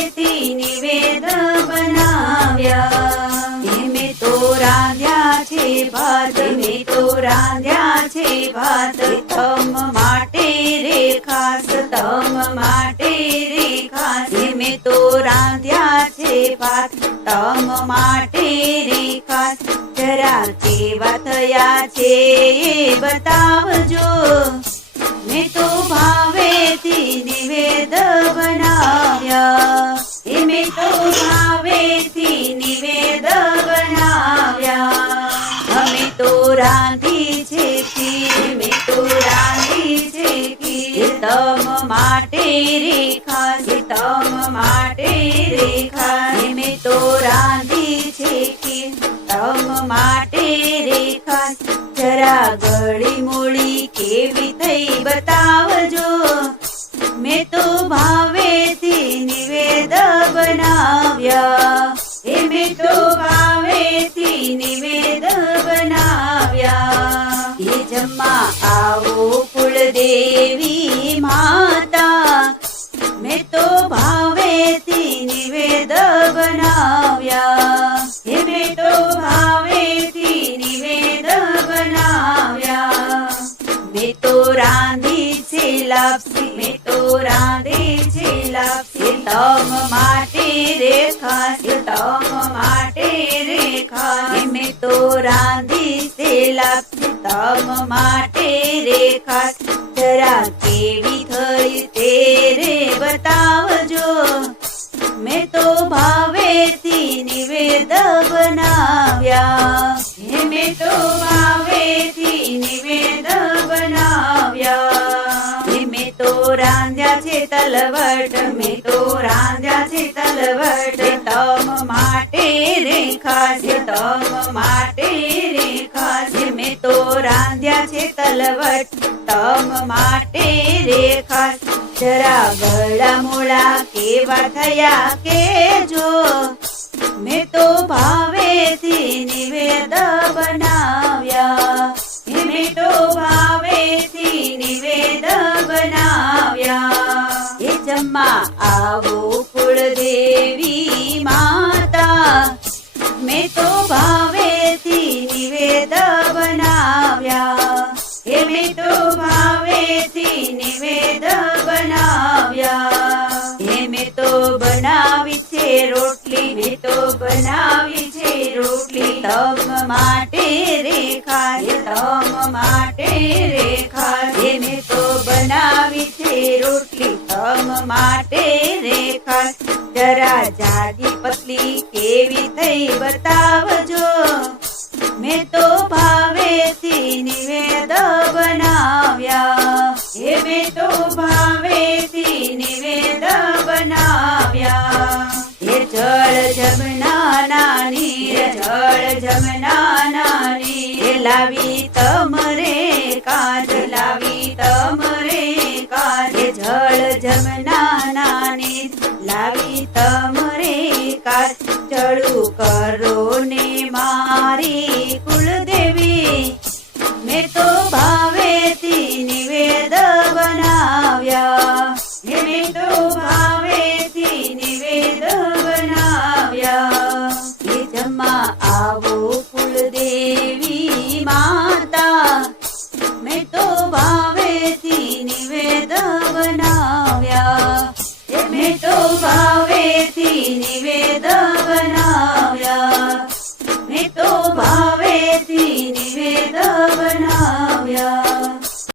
ભાવેથી નિવેદ બનાવ્યા। મેં તો રાંધ્યા છે ભાત, મેં તો રાંધ્યા છે ભાત, તમ માટે રે ખાસ, તમ માટે રે ખાસ। મેં તો રાંધ્યા છે ભાત, તમ માટે રે ખાસ। જરા કેવા થયા છે એ બતાવજો, મેં તો ભાવેથી નિવેદ બનાવ્યા। મેં તો ભાવેથી નિવેદ બનાવ્યા। અમે તો રાંધી છે ખીર, મેં તો રાંધી છે ખીર, તમ માટે રે ખાસ, તમ માટે રે ખાસ। મેં તો રાંધી છે ખીર, તમ માટે રે ખાસ। જરા ગળી મૂળી કેવી થઈ બતાવજો, મેં તો ભાવેથી નિવેદ બનાવ્યા। મેં તો ભાવેથી નિવેદ બનાવ્યા। જમવા આવો કુળદેવી માતા, મેં તો ભાવેથી નિવેદ બનાવ્યા। મેં તો ભાવેથી નિવેદ બનાવ્યા। મેં તો રાંધી છે લાપસી, મેં તો રાંધી છે લાપસી, તમ માટે રે ખાસ, તમ માટે રે ખાસ। મેં તો રાંધી છે લાપસી, તમ માટે રે ખાસ। જરા કેવી થઈ તે રે બતાવજો, મેં તો ભાવેથી નિવેદ બનાવ્યા। મેં તો ભાવેથી નિવેદ બનાવ્યા। મેં તો રાંધ્યા છે તલવટ, મેં તો રાંધ્યા છે તલવટ, તમ માટે રે ખાસ, તમ માટે રે ખાસ। મેં તો રાંધ્યા છે તલવટ, તમ માટે રે ખાસ। જરા ગળા મોળા કેવા થયા કેજો, મેં તો ભાવેથી નિવેદ બનાવ્યા। મેં તો ભાવેથી નિવેદ બનાવ્યા। જમવા આવો કુળદેવી માતા, મેં તો ભાવેથી નિવેદ બનાવ્યા। મેં તો ભાવેથી નિવેદ બનાવ્યા। મેં તો બનાવી છે રોટલી, મેં તો બનાવી છે રોટલી, તમ માટે રે ખાસ, તમ માટે રે ખાસ। મેં તો બનાવી છે રોટલી, તમ માટે રે ખાસ। જરા જાડી પતલી કેવી થઈ બતાવજો, મેં તો ભાવેથી નિવેદ બનાવ્યા। મેં તો ભાવેથી નિવેદ બનાવ્યા। જળ જમના નીર, જળ જમના નીર, લાવી તમરે કાજ, લાવી તમરે કાજ। જળ જમના નીર, લાવી તમરે કાજ। ચડું કરો ને મારી